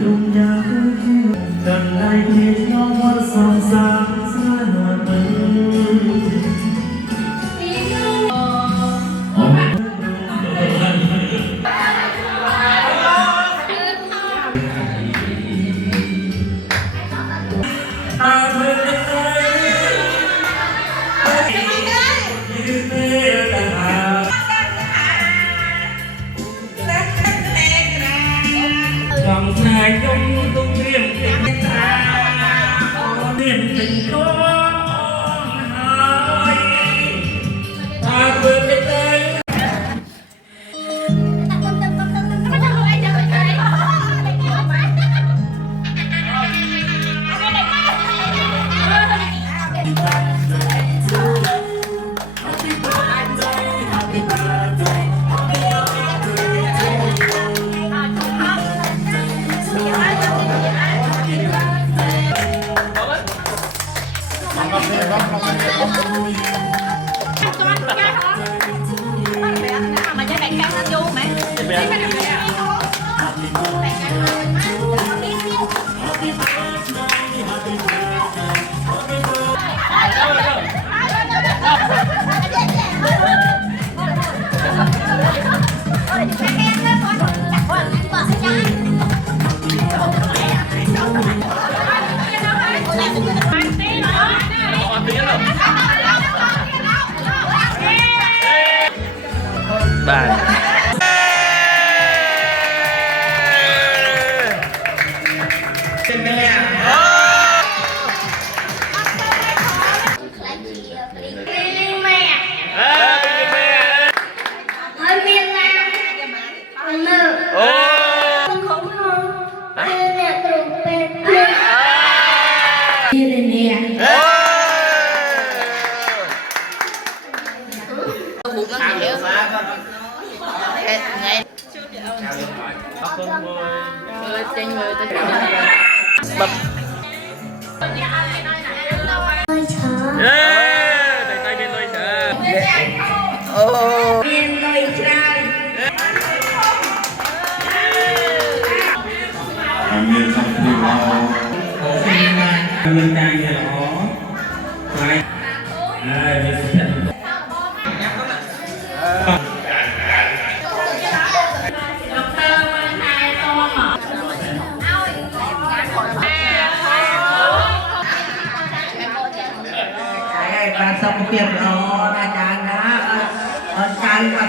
trong nhà cứ cần ai biết nó hoa song sáng xa nở dòng dài trong tung niềm tình ta niềm tình con ơi ta vừa biết tới mà cho bạn căng lên vô mẹ. Bạn bập tay tay bên đôi chờ Biên đôi trai. miền sông thì có miền Tây thì có hai bạn xong việc đó là chàng đã chàng và